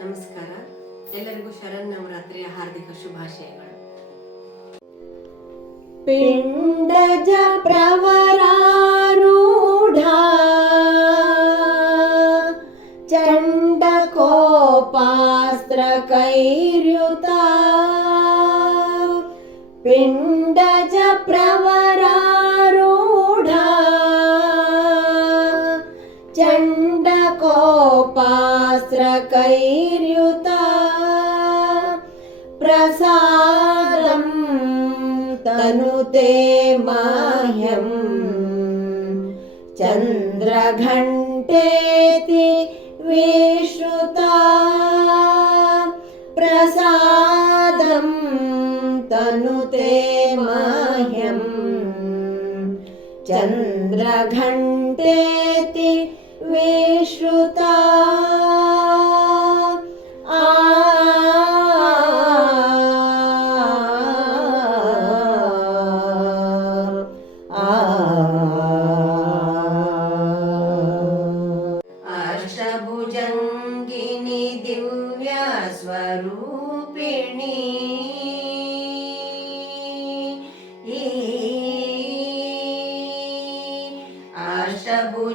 ನಮಸ್ಕಾರ. ಎಲ್ಲರಿಗೂ ಶರನ್ನವರಾತ್ರಿಯ ಹಾರ್ದಿಕ ಶುಭಾಶಯಗಳು. ಪಿಂಡಜ ಪ್ರವರಾರೂಢ ಚಂಡ ಕೋಪಾಸ್ತ್ರ ಕೈರ್ಯುತ ಪಿಂಡಜ ಪ್ರವರಾರೂಢ ಚಂಡ ಕೋಪಾಸ್ತ್ರ ಕೈರ್ಯುತ ಪ್ರಸಾದಂ ತನುತೆ ಮಹ್ಯಂ ಚಂದ್ರಘಂಟೇತಿ ವಿಶ್ರುತಾ ಪ್ರಸಾದಂ ತನುತೆ ಮಹ್ಯಂ ಚಂದ್ರಘಂಟೇತಿ ವಿಶ್ರುತಾ ಅಷ್ಟಭುಜಂಗಿನಿ ದಿವ್ಯ ಸ್ವರೂಪಿಣಿ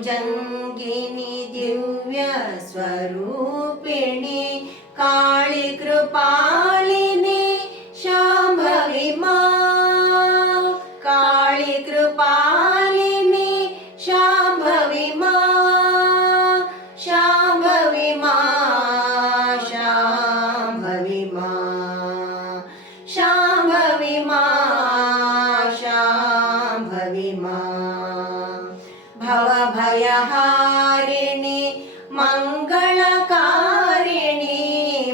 ಅಷ್ಟಭುಜಂಗಿನಿ ದಿವ್ಯ ಸ್ವರೂಪಿಣಿ ಕಾಳಿ ಕೃಪಾಳಿನಿ ಶಾಂಭವಿ ಮಾ ಕಾಳಿ ಕೃಪಾಳಿನಿ ಶಾಂಭವಿ ಮಾ ಶಾಂಭವಿ ಮಾ ಶಾಂಭವಿ ಮಾ ಶಾಂಭವಿ ಮಾ ಶಾಂಭವಿ ಮಾ ಭವಭಯಹಾರಿಣಿ ಮಂಗಳಕಾರಿಣಿ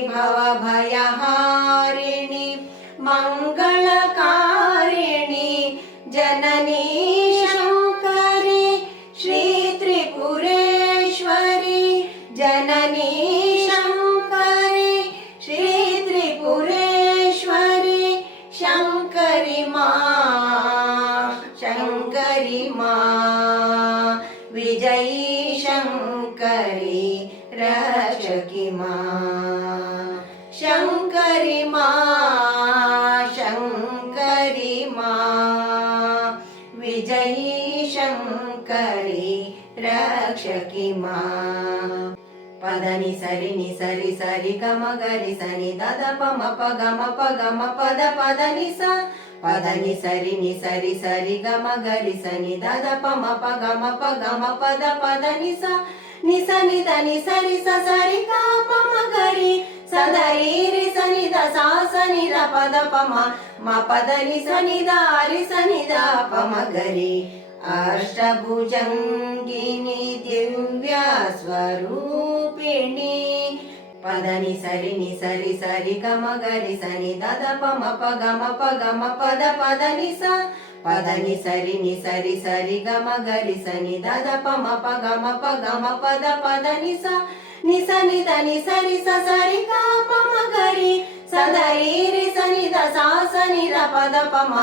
ಭವಭಯಹಾರಿಣಿ ಮಂಗಳಕಾರಿಣಿ ಜನನೀ ಶಂಕರಿ ಶ್ರೀ ತ್ರಿಪುರೇಶ್ವರಿ ಜನನೀ ಶಂಕರಿ ಶ್ರೀ ತ್ರಿಪುರೇಶ್ವರಿ ಶಂಕರಿ ಮಾ ಶಂಕರಿ ಮಾ ವಿಜಯೀ ಶಂಕರಿ ರಕ್ಷಕಿ ಮಾ ಶಂಕರಿ ಮಾ ಶಂಕರಿ ಮಾ ವಿಜಯೀ ಶಂಕರಿ ರಕ್ಷಕಿ ಮಾ ಪದನಿ ಸರಿ ನಿ ಸರಿ ಸರಿ ಗಮ ಗರಿ ಸನಿ ದದ ಪಮ ಪಗ ಮ ಪಗ ಮ ಪದ ಪದನಿ ಸ ಪದನಿ ಸರಿ ನಿ ಸರಿ ಸರಿ ಗಮ ಗರಿ ಸನಿ ದದ ಪಮ ಪಗ ಮ ಪಗ ಮ ಪದ ಪದನಿ ಸ ನಿ ಸನಿ ದ ನಿ ಸರಿ ಸ ಸರಿ ಗ ಪಮ ಗರಿ ಸದರಿ ರಿ ಸನಿ ದ ಸಾ ಸನಿ ದ ಪದ ಪಮ ಮ ಪದನಿ ಸನಿ ದ ರಿ ಸನಿ ದ ಪಮ ಗರಿ ಅಷ್ಟಭುಜಂಗಿನಿ ದಿವ್ಯ ಸ್ವರೂಪಿಣಿ ಪದನಿ ಸರಿ ನಿ ಸರಿ ಸರಿ ಗಮ ಗರಿ ಸನಿ ದದ ಪಮ ಪಗ ಮ ಪಗ ಮ ಪದ ಪದನಿ ಸ ಪದನಿ ಸರಿ ನಿ ಸರಿ ಸರಿ ಗಮ ಗರಿ ಸನಿ ದದ ಪಮ ಪಗ ಮ ಪಗ ಮ ಪದ ಪದನಿ ಸ ನಿ ಸನಿ ದ ನಿ ಸರಿ ಸ ಸರಿ ಗ ಪಮ ಗರಿ ಸದರಿ ರಿ ಸನಿ ದ ಸಾ ಸನಿ ದ ಪದ ಪಮ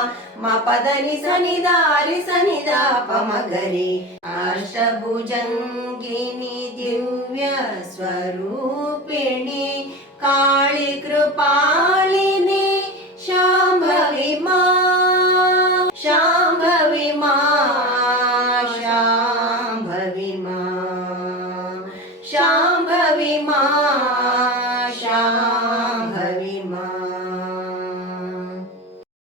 ಮ ಪದನಿ ಸನಿ ದ ರಿ ಸನಿ ದ ಪಮ ಗರಿ ಅಷ್ಟಭುಜಂಗಿನಿ ದಿವ್ಯ ಸ್ವರೂಪಿಣಿ ಕಾಳಿ ಕೃಪಾಳಿನಿ ಶಾಂಭವಿ ಮಾ ಶಾಂಭವಿ ಮಾ ಶಾಂಭವಿ ಮಾ ಶಾಂಭವಿ ಮಾ ಶಾ